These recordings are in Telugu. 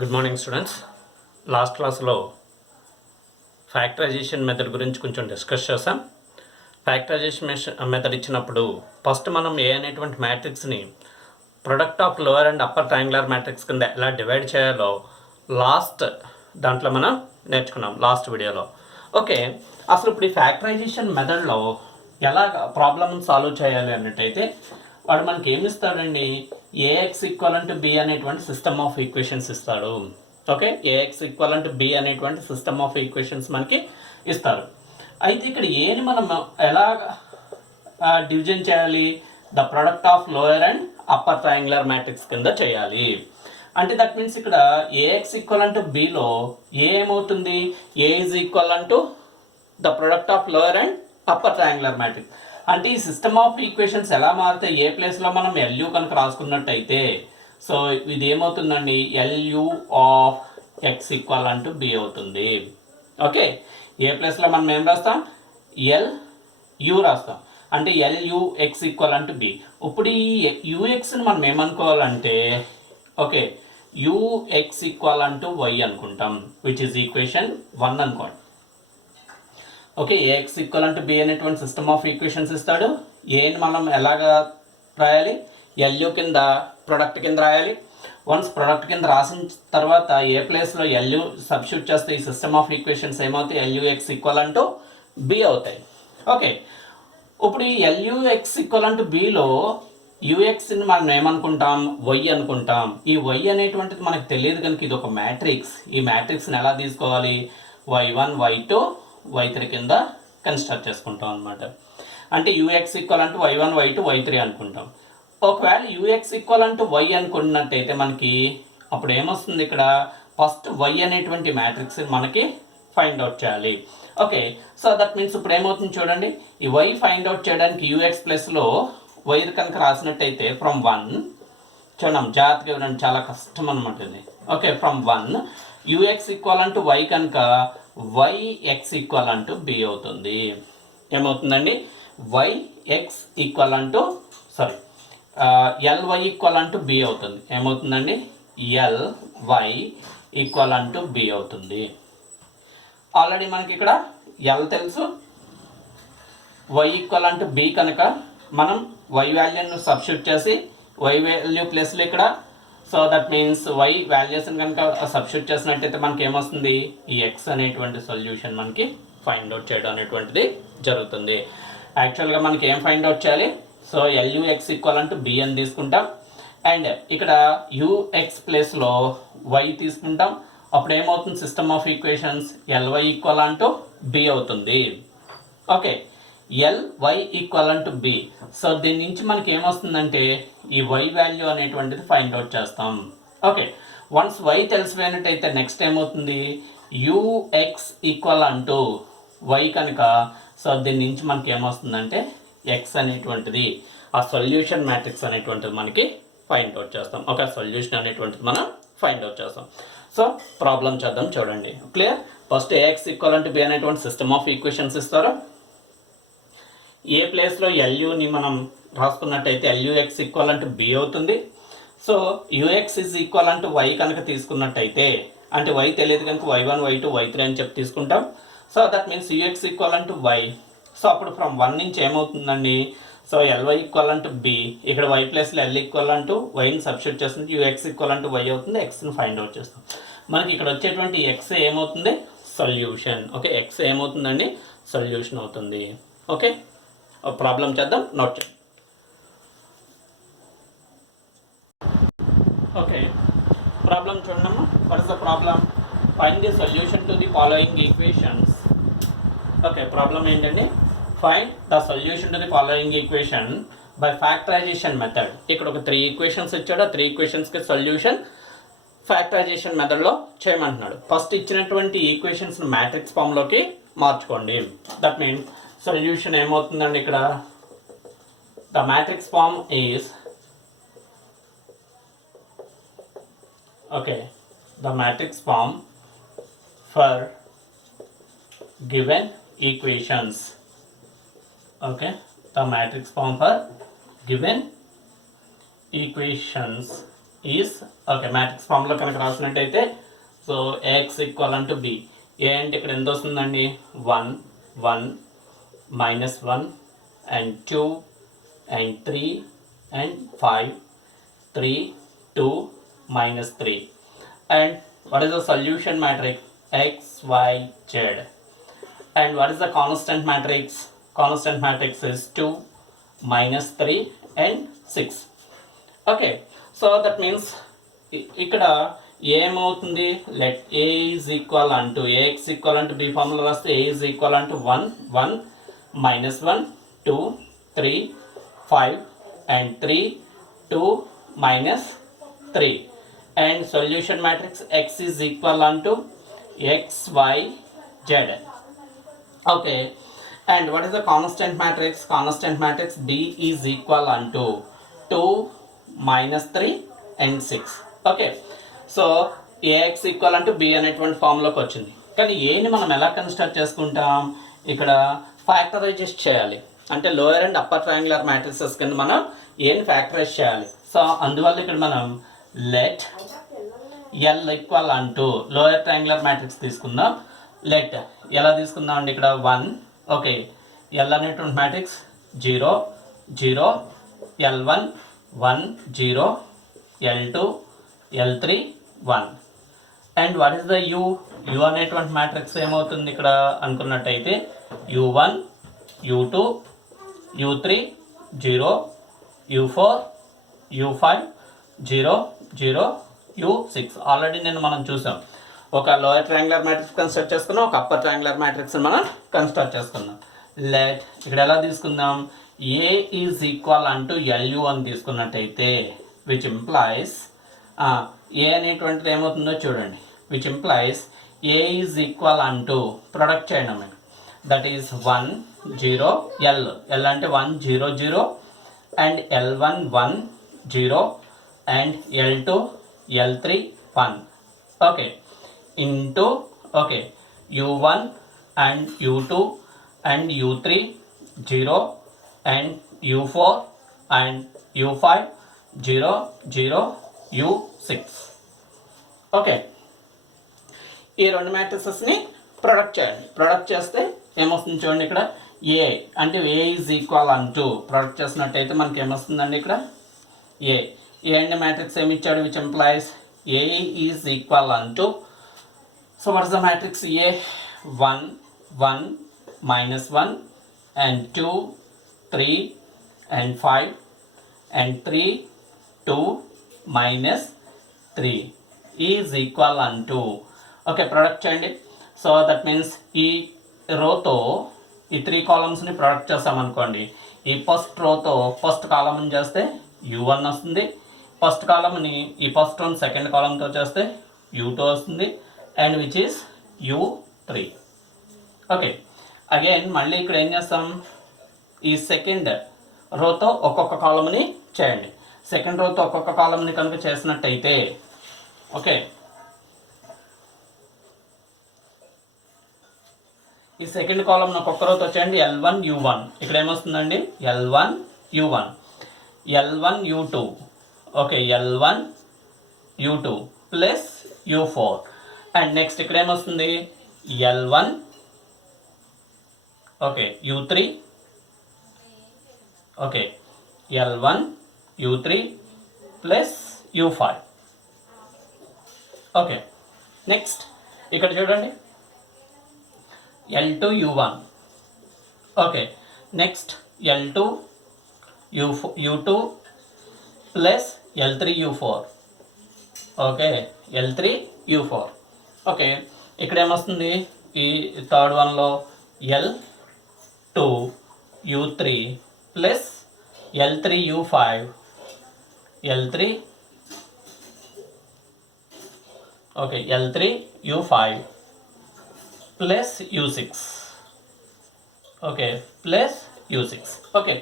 Good morning students. లాస్ట్ క్లాస్లో ఫ్యాక్టరైజేషన్ మెథడ్ గురించి కొంచెం డిస్కస్ చేసాం. ఫ్యాక్టరైజేషన్ మెథడ్ ఇచ్చినప్పుడు ఫస్ట్ మనం ఏ అనేటువంటి మ్యాట్రిక్స్ని product of lower and upper triangular matrix కింద ఎలా డివైడ్ చేయాలో లాస్ట్ దాంట్లో మనం నేర్చుకున్నాం లాస్ట్ వీడియోలో. ఓకే, అసలు ఇప్పుడు ఈ ఫ్యాక్టరైజేషన్ మెథడ్లో ఎలా ప్రాబ్లమ్ సాల్వ్ చేయాలి అన్నట్టయితే వాడు మనకి ఏమి ఇస్తాడండి, ఏఎక్స్ ఈక్వలెంట్ బి అనేటువంటి సిస్టమ్ ఆఫ్ ఈక్వేషన్స్ ఇస్తాడు. ఓకే, ఏఎక్స్ ఈక్వలెంట్ బి అనేటువంటి సిస్టమ్ ఆఫ్ ఈక్వేషన్స్ మనకి ఇస్తారు. అయితే ఇక్కడ ఏని మనం ఎలా డివిజన్ చేయాలి, the product of lower and upper triangular matrix కింద చేయాలి. అంటే దట్ మీన్స్ ఇక్కడ ఏఎక్స్ ఈక్వలెంట్ బిలో ఏ ఏమవుతుంది, A is equivalent the product of lower and upper triangular matrix. అంటే ఈ సిస్టమ్ ఆఫ్ ఈక్వేషన్స్ ఎలా మారుతాయి, ఏ ప్లేస్లో మనం ఎల్యూ కనుక రాసుకున్నట్టయితే సో ఇది ఏమవుతుందండి, ఎల్యూ ఆఫ్ ఎక్స్ ఈక్వలెంట్ బి అవుతుంది. ఓకే, ఏ ప్లేస్లో మనం ఏం రాస్తాం, ఎల్యూ రాస్తాం, అంటే ఎల్యూ ఎక్స్ ఈక్వలెంట్ బి. ఇప్పుడు ఈ యూఎక్స్ని మనం ఏమనుకోవాలంటే ఓకే యూఎక్స్ ఈక్వలెంట్ వై అనుకుంటాం, విచ్ ఇస్ ఈక్వేషన్ 1 అనుకోండి. ఓకే, ఏఎక్స్ ఈక్వలెంట్ బి అనేటువంటి సిస్టమ్ ఆఫ్ ఈక్వేషన్స్ ఇస్తాడు. ఏని మనం ఎలాగా రాయాలి, ఎల్యూ కింద ప్రొడక్ట్ కింద రాయాలి. వన్స్ ప్రొడక్ట్ కింద రాసిన తర్వాత ఏ ప్లేస్లో ఎల్యూ సబ్స్టిట్యూట్ చేస్తే ఈ సిస్టమ్ ఆఫ్ ఈక్వేషన్స్ ఏమవుతాయి, ఎల్యూఎక్స్ ఈక్వలెంట్ బి అవుతాయి. ఓకే, ఇప్పుడు ఈ ఎల్యూఎక్స్ ఈక్వలెంట్ బిలో యూఎక్స్ని మనం ఏమనుకుంటాం, వై అనుకుంటాం. ఈ వై అనేటువంటిది మనకు తెలియదు కనుక ఇది ఒక మ్యాట్రిక్స్. ఈ మ్యాట్రిక్స్ని ఎలా తీసుకోవాలి, y1 y2 y3 కింద కన్స్ట్రక్ట్ చేసుకుంటాం అనమాట. అంటే UX equivalent y1 y2 y3 అనుకుంటాం. ఒకవేళ యూఎక్స్ ఈక్వలెంట్ వై అనుకున్నట్టయితే మనకి అప్పుడు ఏమొస్తుంది, ఇక్కడ ఫస్ట్ వై అనేటువంటి మ్యాట్రిక్స్ మనకి ఫైండ్ అవుట్ చేయాలి. ఓకే, సో దట్ మీన్స్ ఇప్పుడు ఏమవుతుంది చూడండి, ఈ వై ఫైండ్ అవుట్ చేయడానికి యూఎక్స్ ప్లస్లో వై కనుక రాసినట్టయితే ఫ్రమ్ 1 చూడండి, జాగ్రత్తగా వినండి, చాలా కష్టం అనమాట ఇది. Okay, from 1 U X equivalent Y కనుక వై ఎక్స్ ఈక్వలెంట్ బి అవుతుంది. ఏమవుతుందండి, Y X equivalent sorry L Y equivalent B అవుతుంది. ఏమవుతుందండి, ఎల్వై ఈక్వలెంట్ బి అవుతుంది. ఆల్రెడీ మనకి ఇక్కడ ఎల్ తెలుసు, వై ఈక్వలెంట్ బి కనుక మనం వై వాల్యూను సబ్స్టిట్యూట్ చేసి వై వాల్యూ ప్లస్లో ఇక్కడ సో దట్ మీన్స్ వై వాల్యూస్ని కనుక సబ్స్టిట్యూట్ చేసినట్టయితే మనకి ఏమొస్తుంది, ఈ ఎక్స్ అనేటువంటి సొల్యూషన్ మనకి ఫైండ్ అవుట్ చేయడం అనేటువంటిది జరుగుతుంది. యాక్చువల్గా మనకి ఏం ఫైండ్ అవుట్ చేయాలి, సో ఎల్యూఎక్స్ ఈక్వలెంట్ బి అని తీసుకుంటాం అండ్ ఇక్కడ యూఎక్స్ ప్లేస్లో వై తీసుకుంటాం. అప్పుడు ఏమవుతుంది, system of equations L Y equivalent B అవుతుంది. Okay, L Y equivalent B. So దీని నుంచి మనకి ఏమొస్తుందంటే ఈ వై వాల్యూ అనేటువంటిది ఫైండ్ అవుట్ చేస్తాం. ఓకే, వన్స్ వై తెలిసిపోయినట్టయితే నెక్స్ట్ ఏమవుతుంది, యూఎక్స్ ఈక్వలెంట్ వై కనుక సో దీని నుంచి మనకి ఏమొస్తుందంటే ఎక్స్ అనేటువంటిది ఆ సొల్యూషన్ మ్యాట్రిక్స్ అనేటువంటిది మనకి ఫైండ్ అవుట్ చేస్తాం. ఓకే, సొల్యూషన్ అనేటువంటిది మనం ఫైండ్ అవుట్ చేస్తాం. సో ప్రాబ్లం చేద్దాం చూడండి. Clear, first A X equivalent B అనేటువంటి సిస్టమ్ ఆఫ్ ఈక్వేషన్స్ ఇస్తారు. ఏ ప్లేస్లో ఎల్యూని మనం రాసుకున్నట్టయితే ఎల్యూఎక్స్ ఈక్వలెంట్ బి అవుతుంది. So U X is equivalent Y కనుక తీసుకున్నట్టయితే అంటే వై తెలియదు కనుక y1 y2 y3 అని చెప్పి తీసుకుంటాం. So that means U X equivalent Y. So అప్పుడు ఫ్రమ్ 1 నుంచి ఏమవుతుందండి, సో ఎల్వై ఈక్వలెంట్ బి, ఇక్కడ వై ప్లేస్లో ఎల్ ఈక్వలెంట్ వైని సబ్స్టిట్యూట్ చేస్తుంది, యూఎక్స్ ఈక్వలెంట్ వై అవుతుంది, ఎక్స్ని ఫైండ్ అవుట్ చేస్తాం. మనకి ఇక్కడ వచ్చేటువంటి ఎక్స్ ఏమవుతుంది, సొల్యూషన్. ఓకే, ఎక్స్ ఏమవుతుందండి, సొల్యూషన్ అవుతుంది. ఓకే, ప్రాబ్లం చేద్దాం, నోట్ చేద్దాం. ఓకే, ప్రాబ్లం చూడమ్మా. What is the problem, find the solution to the following equations. Okay, problem ఏంటండి, find the solution to the following equation by factorization method. ఇక్కడ ఒక 3 ఈక్వేషన్స్ ఇచ్చాడు, ఆ 3 ఈక్వేషన్స్కి సొల్యూషన్ ఫ్యాక్టరైజేషన్ మెథడ్లో చేయమంటున్నాడు. ఫస్ట్ ఇచ్చినటువంటి ఈక్వేషన్స్ని మ్యాట్రిక్స్ ఫామ్లోకి మార్చుకోండి. దట్ మీన్స్ సొల్యూషన్ ఏమవుతుందండి, ఇక్కడ the matrix form is okay the matrix form for given equations. Okay, the matrix form for given equations is okay matrix ఫామ్లో కనుక రాసినట్టయితే so AX equal to B. A అంటే ఇక్కడ ఎంత వస్తుందండి 1 1 -1 and 2 and 3 and 5 3 2 -3. And what is the solution matrix? X Y Z. And what is the constant matrix? Constant matrix is 2 -3 and 6. Okay, so that means ఇక్కడ ఏమవుతుంది, లెట్ ఏ ఈజ్ ఈక్వల్ అంటూ ఏఎక్స్ ఈక్వల్ అంటూ బి ఫార్ములా రాస్తే ఏ ఈజ్ ఈక్వల్ అంటూ 1 1 -1 2 3 5 and 3 2 -3. And solution matrix X is equal unto X Y Z. Okay, and what is the constant matrix? Constant matrix B is equal unto 2 -3 and 6. Okay, so AX equal అంటూ బి అనేటువంటి ఫామ్లోకి వచ్చింది. కానీ ఏని మనం ఎలా కన్స్ట్రక్ట్ చేసుకుంటాం, ఇక్కడ ఫ్యాక్టరైజ్ చేయాలి. అంటే lower and upper triangular matrices కింద మనం ఏని ఫ్యాక్టరైజ్ చేయాలి. సో అందువల్ల ఇక్కడ మనం లెట్ ఎల్ ఈక్వల్ అంటూ లోయర్ ట్రయాంగులర్ మ్యాట్రిక్స్ తీసుకుందాం. లెట్ ఎలా తీసుకుందాం అండి, ఇక్కడ 1 ఓకే ఎల్ అనేటువంటి matrix 0 0 L1 1 0 L2 L3 1. And what is the you అనేటువంటి మ్యాట్రిక్స్ ఏమవుతుంది ఇక్కడ అనుకున్నట్టయితే U1 U2 U3 0 U4 U5 0 0 U6. Already మనం చూసాం. ఒక లోయర్ ట్రయాంగులర్ మ్యాట్రిక్స్ కన్స్ట్రక్ట్ చేసుకున్నాం, ఒక అప్పర్ ట్రయాంగులర్ మ్యాట్రిక్స్ మనం కన్స్ట్రక్ట్ చేసుకున్నాం. లెట్ ఇక్కడ ఎలా తీసుకుందాం, ఏ ఈజ్ ఈక్వల్ అంటూ LU అని తీసుకున్నట్టయితే విచ్ ఇంప్లాయిస్ ఏ అనేటువంటిది ఏమవుతుందో చూడండి, which implies A is equal అంటూ ప్రొడక్ట్ చేయడం, దట్ ఈస్ 1 0 L అంటే 1 0 0 and L1 1 0 and L2 L3 1 okay into okay U1 and U2 and U3 0 and U4 and U5 0 0 U6. Okay, ఈ రెండు మ్యాట్రిసెస్ని ప్రొడక్ట్ చేయండి. ప్రొడక్ట్ చేస్తే ఏమొస్తుంది చూడండి, ఇక్కడ ఏ అంటే ఏ ఈజ్ ఈక్వల్ అంటూ ప్రొడక్ట్ చేసినట్టయితే మనకి ఏమొస్తుందండి, ఇక్కడ ఏ అండ్ మ్యాట్రిక్స్ ఏమి ఇచ్చాడు, which implies A is equal అంటూ. So what is the matrix A 1 1 -1 and 2 3 and 5 and 3 2 -3 is equal అంటూ. ఓకే, ప్రొడక్ట్ చేయండి. సో దట్ మీన్స్ ఈ రోతో ఈ 3 కాలమ్స్ని ప్రొడక్ట్ చేస్తామనుకోండి, ఈ ఫస్ట్ రోతో ఫస్ట్ కాలమ్ని చేస్తే U1 వస్తుంది, ఫస్ట్ కాలమ్ని ఈ ఫస్ట్ రోని సెకండ్ కాలమ్తో చేస్తే U2 వస్తుంది, and which is U3. Okay, again మళ్ళీ ఇక్కడ ఏం చేస్తాం, ఈ సెకండ్ రోతో ఒక్కొక్క కాలమ్ని చేయండి. సెకండ్ రోతో ఒక్కొక్క కాలమ్ని కనుక చేసినట్టయితే ఓకే ఈ సెకండ్ కాలమ్ని ఒక్కొక్క రోతో చేయండి. L1 U1 ఇక్కడ ఏమొస్తుందండి, L1 U1 L1 U2 okay L1 U2 plus U4 and next ఇక్కడ ఏమొస్తుంది L1 okay U3 okay L1 U3 plus U5. Okay, next ఇక్కడ చూడండి L2 U1 okay next L2 U2 plus L3 U4 okay L3 U4. Okay, ఇక్కడ ఏమొస్తుంది ఈ థర్డ్ వన్లో L2 U3 plus L3 U5 L3 okay L3 U5 plus U6 okay plus U6. Okay,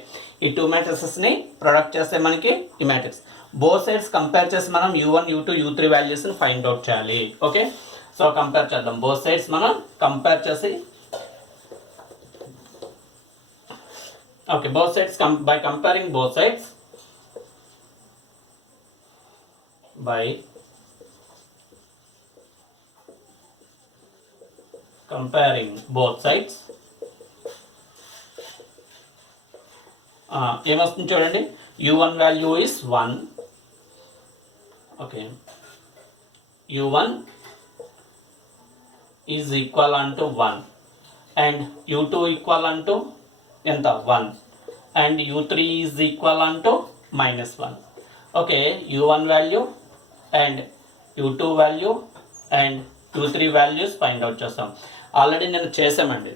ఈ 2 మ్యాట్రిసెస్ని ప్రొడక్ట్ చేస్తే మనకి ఈ మ్యాట్రిక్స్ బోత్ సైడ్స్ కంపేర్ చేసి మనం U1 U2 U3 వాల్యూస్ని ఫైండ్ అవుట్ చేయాలి. ఓకే, సో కంపేర్ చేద్దాం. బోత్ సైడ్స్ మనం కంపేర్ చేసి okay both sides by comparing both sides by comparing both sides. ఏమొస్తుంది చూడండి, u1 value is 1. Okay, u1 is equal to 1 and u2 equal to ఎంత 1 and u3 is equal to -1. Okay, u1 value and u2 value and u3 values find out చేస్తాం. ఆల్రెడీ నేను చేసామండి,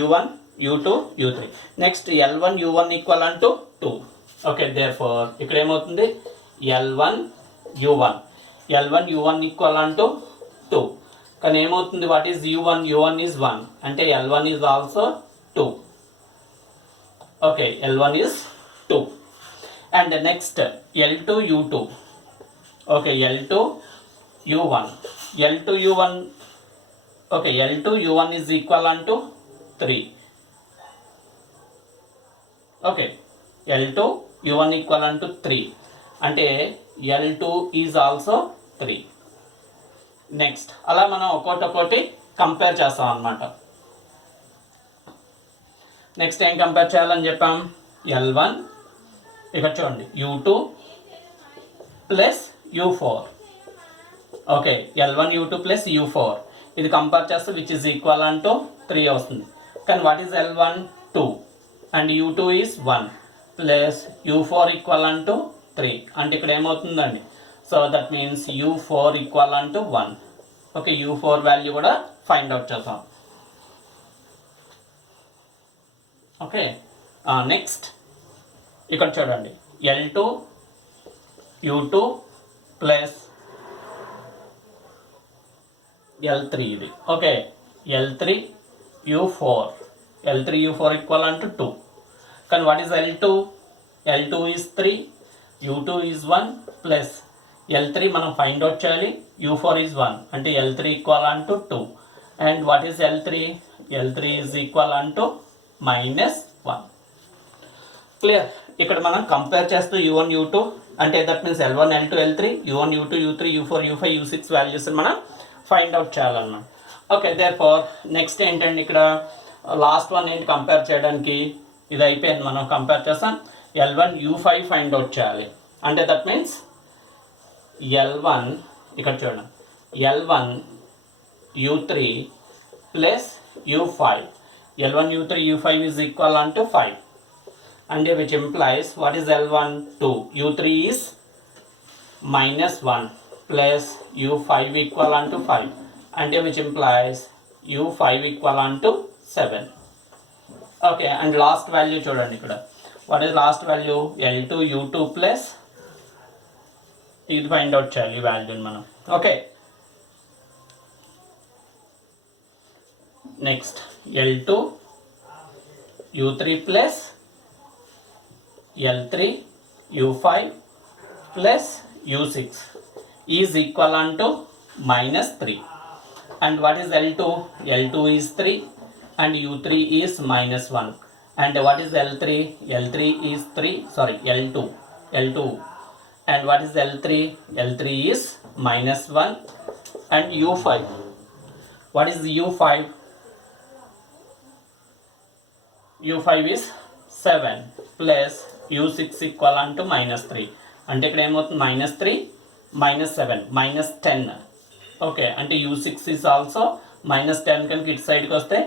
u1 u2 u3. Next l1 u1 equal to 2. Okay, therefore ఇక్కడ ఏమవుతుంది, l1 u1 ఈక్వల్ టు 2. కానీ ఏమవుతుంది, వాట్ ఈజ్ u1 ఈజ్ 1 అంటే l1 is also 2. Okay, l1 is 2. And next l2 u2. Okay, l2 u1 okay, l2 u1 is equal to 3. Okay, l2 u1 equal to 3 అంటే l2 ఈజ్ ఆల్సో 3. నెక్స్ట్ అలా మనం ఒక్కొక్కటి కంపేర్ చేస్తాం అన్నమాట. నెక్స్ట్ ఏం కంపేర్ చేయాలని చెప్పాం, l1 ఇక్కడ చూడండి u2 plus u4. Okay, l1 u2 plus u4 ఇది కంపేర్ చేస్తే విచ్ ఈజ్ ఈక్వల్ టు 3 వస్తుంది. కానీ what is l1 2 and u2 is 1 plus u4 equal to 3 అంటే ఇక్కడ ఏమవుతుందండి, so that means u4 equal to 1. Okay, u4 value కూడా ఫైండ్ అవుట్ చేద్దాం. ఓకే, నెక్స్ట్ ఇక్కడ చూడండి l2 u2 ప్లస్ l3 ఇది. Okay, l3 u4 equal to 2. కానీ what is l2 is 3, u2 is 1 plus l3 మనం ఫైండ్ అవుట్ చేయాలి, u4 ఈజ్ 1 అంటే l3 equal to 2. And what is l3 is equal to -1. Clear, ఇక్కడ మనం కంపేర్ చేస్తూ u1 u2 అంటే that means l1 l2 l3 u1 u2 u3 u4 u5 u6 values మనం ఫైండ్ అవుట్ చేయాలన్నమాట. ఓకే, దేర్ ఫోర్ నెక్స్ట్ ఏంటంటే ఇక్కడ లాస్ట్ వన్ ఏంటి కంపేర్ చేయడానికి, ఇది అయిపోయింది, మనం కంపేర్ చేస్తాం. l1 u5 ఫైండ్ అవుట్ చేయాలి అంటే దట్ మీన్స్ l1 ఇక్కడ చూడండి l1 u3 plus u5 l1 u3 u5 is equal to 5 and which implies what is l1 2 u3 is -1 plus u5 equal to 5 and which implies u5 equal to 7. Okay, and last value చూడండి ఇక్కడ what is last value l2 u2 plus ఇది ఫైండ్ అవుట్ చేయాలి ఈ వాల్యూని మనం. Okay, next l2 u3 plus l3 u5 plus u6 is equal to -3 and what is l2 is 3 and u3 is -1 and what is l3 is 3 sorry l2 and what is l3 is -1 and u5 what is u5 is 7 plus u6 equal to -3 అంటే ఇక్కడ ఏమవుతుంది -3 -7 -10. ఓకే, అంటే u6 is also -10 కనుక ఇటు సైడ్కి వస్తే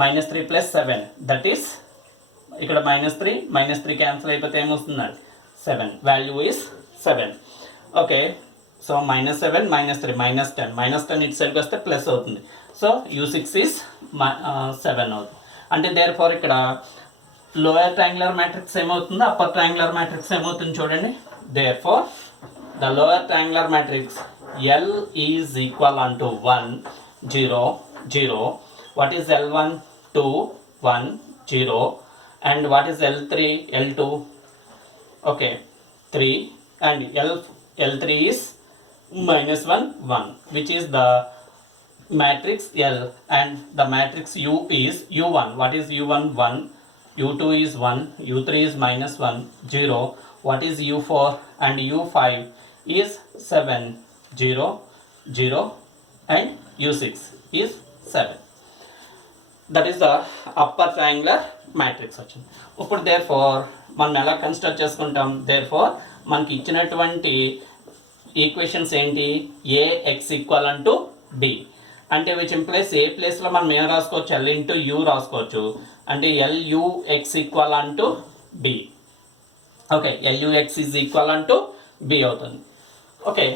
-3 + 7 దట్ ఈస్ ఇక్కడ -3 క్యాన్సిల్ అయిపోతే ఏమొస్తుందండి 7 వాల్యూ ఈస్ 7. ఓకే, సో -7 -3 -10 ఇటు సైడ్కి వస్తే ప్లస్ అవుతుంది. సో u6 is 7 అవుతుంది. అంటే దేర్ ఫోర్ ఇక్కడ లోయర్ ట్రయాంగులర్ మ్యాట్రిక్స్ ఏమవుతుందో అప్పర్ ట్రయాంగులర్ మ్యాట్రిక్స్ ఏమవుతుంది చూడండి. Therefore the lower triangular matrix L is equal to 1 0 0. What is L1 2 1 0 and what is L2 okay 3 and L3 is -1 1 which is the matrix L and the matrix U is U1. What is U1 1, U2 is 1, U3 is -1 0. What is U4 and U5 is 7 0 0 and u6 is 7. That is the upper triangular matrix వచ్చింది. ఇప్పుడు దేర్ ఫోర్ మనం ఎలా కన్స్ట్రక్ట్ చేసుకుంటాం? దేర్ ఫోర్ మనకి ఇచ్చినటువంటి ఈక్వేషన్స్ ఏంటి? ఏఎక్స్ ఈక్వల్ అంటూ బి అంటే విచ్ ఇంప్లైస్ ఏ ప్లేస్లో మనం ఏం రాసుకోవచ్చు? ఎల్ ఇంటూ యూ రాసుకోవచ్చు. అంటే ఎల్యుఎక్స్ ఈక్వల్ అంటూ బి. ఓకే, ఎల్యుఎక్స్ ఈజ్ ఈక్వల్ అంటూ బి అవుతుంది. ఓకే,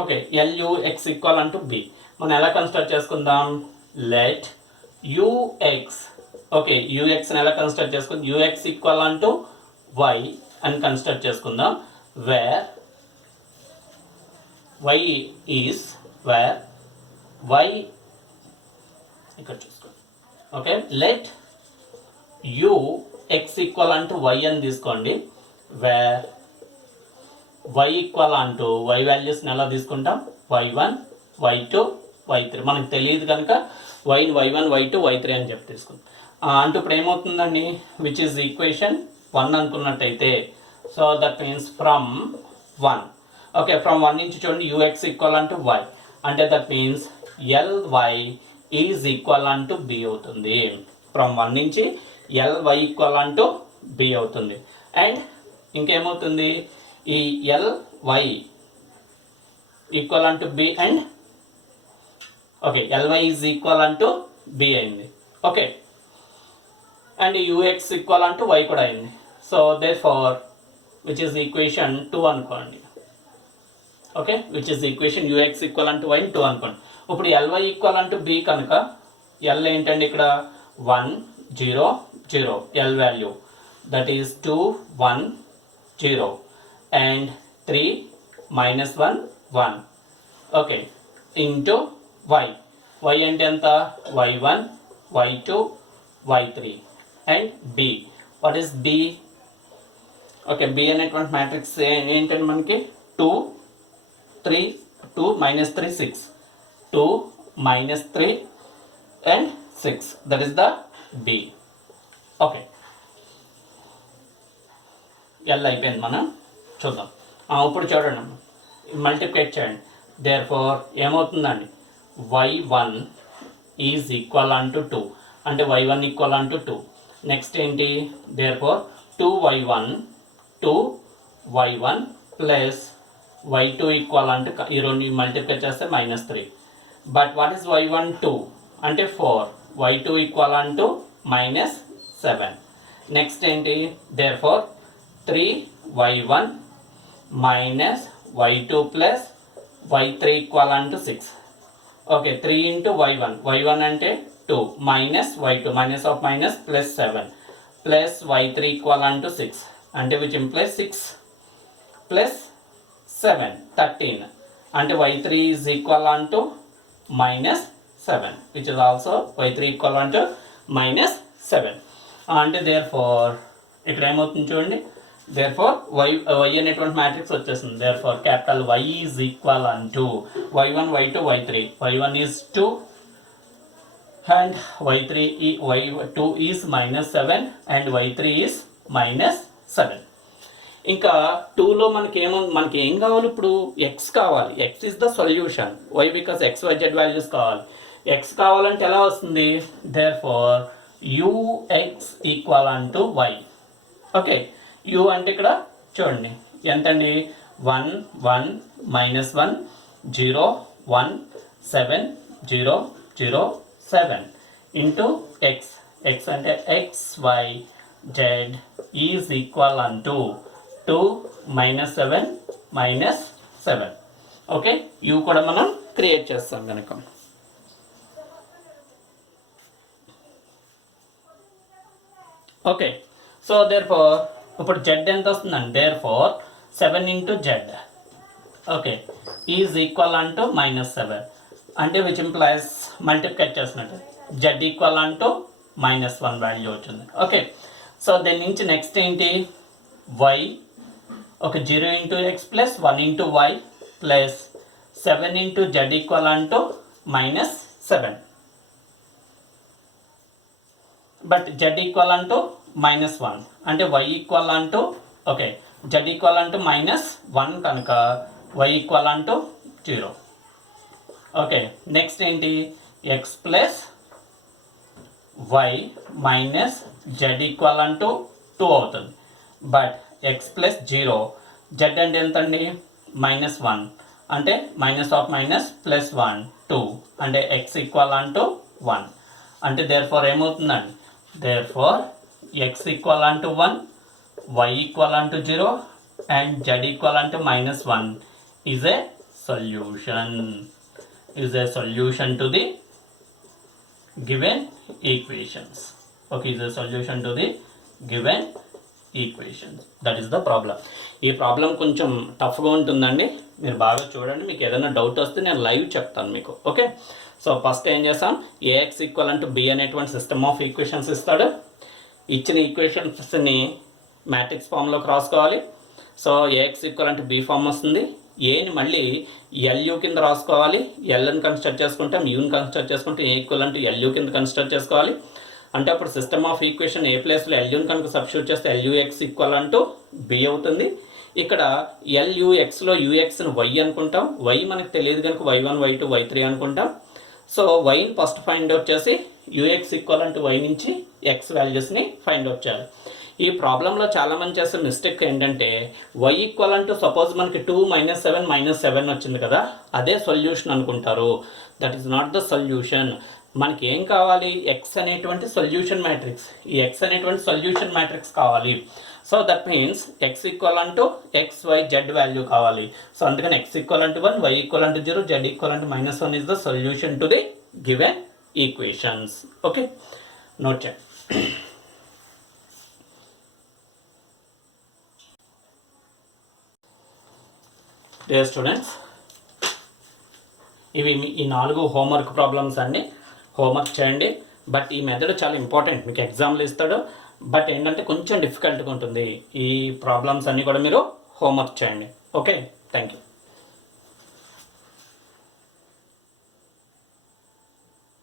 ఓకే LUX ఈక్వల్ అంటూ బి మనం ఎలా కన్స్ట్రక్ట్ చేసుకుందాం? లెట్ యూఎక్స్, ఓకే యూఎక్స్ని ఎలా కన్స్ట్రక్ట్ చేసుకుందాం? యూఎక్స్ ఈక్వల్ అంటూ వై అని కన్స్ట్రక్ట్ చేసుకుందాం. వేర్ వై ఈజ్ వై ఇక్కడ చూసుకోండి. ఓకే, లెట్ యూఎక్స్ ఈక్వల్ అంటూ వై అని తీసుకోండి. వేర్ y ఈక్వల్ అంటూ y వాల్యూస్ని ఎలా తీసుకుంటాం? y1 y2 y3 మనకు తెలియదు కనుక yని y1 y2 y3 అని చెప్పి తీసుకుంటాం. అంటూ ఇప్పుడు ఏమవుతుందండి? విచ్ ఈజ్ ఈక్వేషన్ 1 అనుకున్నట్టయితే, so that means from 1. Okay, from 1 నుంచి చూడండి ux ఈక్వల్ అంటూ y అంటే that means ly is equal అంటూ b అవుతుంది. ఫ్రమ్ 1 నుంచి ly ఈక్వల్ అంటూ b అవుతుంది. అండ్ ఇంకేమవుతుంది? ఈ ly ఈక్వల్ అంటూ B and okay ly is equal అంటూ బి అయింది. ఓకే, అండ్ యూఎక్స్ ఈక్వల్ అంటూ వై కూడా అయింది. So therefore which is equation 2 అనుకోండి. Okay, which is equation UX equal అంటూ వై 2 అనుకోండి. ఇప్పుడు ly ఈక్వల్ అంటూ బి కనుక ఎల్ ఏంటండి? ఇక్కడ 1 0 0 L value that is 2 1 0 and 3 minus 1 1. Okay, into y అంటే ఎంత? y1 y2 y3 and b. what is b? Okay, b అనేటువంటి మ్యాట్రిక్స్ ఏంటంటే మనకి 2 3 2 minus 3 6 2 minus 3 and 6 that is the b. Okay, L అయిపోయింది. మనం చూద్దాం. ఇప్పుడు చూడండి, మల్టిప్లికేట్ చేయండి. దేర్ ఫోర్ ఏమవుతుందండి? y1 ఈజ్ ఈక్వల్ అంటూ 2 అంటే y1 ఈక్వల్ అంటూ 2. నెక్స్ట్ ఏంటి? There four 2y1 plus y2 equal అంటే ఈ రెండు మల్టిప్లై చేస్తే -3. బట్ వాట్ ఈస్ y1 2 అంటే 4 y2 ఈక్వల్ అంటూ -7. నెక్స్ట్ ఏంటి? Therefore 3y1 minus y2 plus y3 equal అంటూ 6. ఓకే, 3 ఇంటూ y1 అంటే 2 minus y2 minus of minus plus 7 plus y3 equal అంటూ 6 అంటే విచ్ ఇంప్లైస్ 6 ప్లస్ 7 13 అంటే y3 ఈజ్ ఈక్వల్ అంటూ -7 which is also y3 equal అంటూ -7. అంటే దేర్ ఫోర్ ఇక్కడ ఏమవుతుంది చూడండి. దేర్ ఫోర్ y అనేటువంటి మ్యాట్రిక్స్ వచ్చేస్తుంది. Therefore capital y is equal అంటూ y1 y2 y3. y1 is 2 and y2 is -7 and y3 is -7. ఇంకా 2లో మనకి ఏం కావాలి? ఇప్పుడు x కావాలి. x is the solution. y because x y z values కావాలి. x కావాలంటే ఎలా వస్తుంది? దేర్ ఫోర్ ux ఈక్వల్ అంటూ y. ఓకే, u అంటే ఇక్కడ చూడండి ఎంతండి? 1 1 -1 0 1 7 0 0 7 ఇంటూ x అంటే xyz ఈజ్ ఈక్వల్ అంటూ 2 -7 -7. ఓకే, u కూడా మనం క్రియేట్ చేస్తాం కనుక. ఓకే, సో దేర్ ఫోర్ ఇప్పుడు z ఎంత వస్తుందండి? దేర్ ఫోర్ 7 into z okay is equal అంటూ -7 అంటే విచ్ ఇంప్లైస్ మల్టిప్లికేట్ చేసినట్టు z ఈక్వల్ అంటూ -1 వాల్యూ వచ్చింది. ఓకే, సో దీని నుంచి నెక్స్ట్ ఏంటి? y okay 0 into x plus 1 into y plus 7 into z equal అంటూ -7. బట్ z ఈక్వల్ టు -1 అంటే y equal to okay z equal to -1 కనుక y equal to 0. Okay next ఏంటి x plus y minus z equal to 2 అవుతుంది. బట్ x ప్లస్ 0 z అంటే ఎంత అండి -1 అంటే -(-) +1 2 అంటే x ఈక్వల్ టు 1 అంటే దేర్ఫోర్ ఏమవుతుందండి therefore x equal to 1 y equal to 0 and z equal to -1 is a solution to the given equations. Okay, is a solution to the given equations. That is the problem. ఈ ప్రాబ్లం కొంచెం టఫ్గా ఉంటుందండి, మీరు బాగా చూడండి. మీకు ఏదైనా డౌట్ వస్తే నేను లైవ్ చెప్తాను మీకు. ఓకే, సో ఫస్ట్ ఏం చేస్తాం, ఏఎక్స్ ఈక్వల్ టు బి అనేటువంటి సిస్టమ్ ఆఫ్ ఈక్వేషన్స్ ఇస్తాడు. ఇచ్చిన ఈక్వేషన్స్ని మ్యాట్రిక్స్ ఫామ్లోకి రాసుకోవాలి. So AX equal to B form వస్తుంది. ఏని మళ్ళీ ఎల్యూ కింద రాసుకోవాలి. ఎల్ని కన్స్ట్రక్ట్ చేసుకుంటాం, యూని కన్స్ట్రక్ట్ చేసుకుంటే ఏ ఈక్వల్ టు ఎల్యూ కింద కన్స్ట్రక్ట్ చేసుకోవాలి. అంటే అప్పుడు సిస్టమ్ ఆఫ్ ఈక్వేషన్ ఏ ప్లేస్లో ఎల్యూని కనుక సబ్స్టిట్యూట్ చేస్తే ఎల్యూఎక్స్ ఈక్వల్ టు బి అవుతుంది. ఇక్కడ ఎల్యూఎక్స్లో యూఎక్స్ని వై అనుకుంటాం. వై మనకు తెలియదు కనుక y1 y2 y3 అనుకుంటాం. సో వైని ఫస్ట్ ఫైండ్ అవుట్ చేసి యూఎక్స్ ఈక్వల్ టు వై నుంచి ఎక్స్ వాల్యూస్ని ఫైండ్ అవుట్ చేయాలి. ఈ ప్రాబ్లంలో చాలామంది చేసే మిస్టేక్ ఏంటంటే y ఈక్వల్ టు సపోజ్ మనకి 2 - 7 వచ్చింది కదా, అదే సొల్యూషన్ అనుకుంటారు. That is not the solution. మనకి ఏం కావాలి, ఎక్స్ అనేటువంటి సొల్యూషన్ మ్యాట్రిక్స్. ఈ ఎక్స్ అనేటువంటి సొల్యూషన్ మ్యాట్రిక్స్ కావాలి. So that means X equal to X Y Z value కావాలి. సో అందుకని X equal to 1, Y equal to 0, Z equal to -1 is the solution to the given equations. Okay, note చేయండి. డియర్ స్టూడెంట్స్, ఇవి ఈ 4 హోంవర్క్ ప్రాబ్లమ్స్ అండి. హోంవర్క్ చేయండి. బట్ ఈ మెథడ్ చాలా ఇంపార్టెంట్, మీకు ఎగ్జామ్లు ఇస్తాడు. బట్ ఏంటంటే కొంచెం డిఫికల్ట్గా ఉంటుంది. ఈ ప్రాబ్లమ్స్ అన్నీ కూడా మీరు హోంవర్క్ చేయండి. Okay, thank you.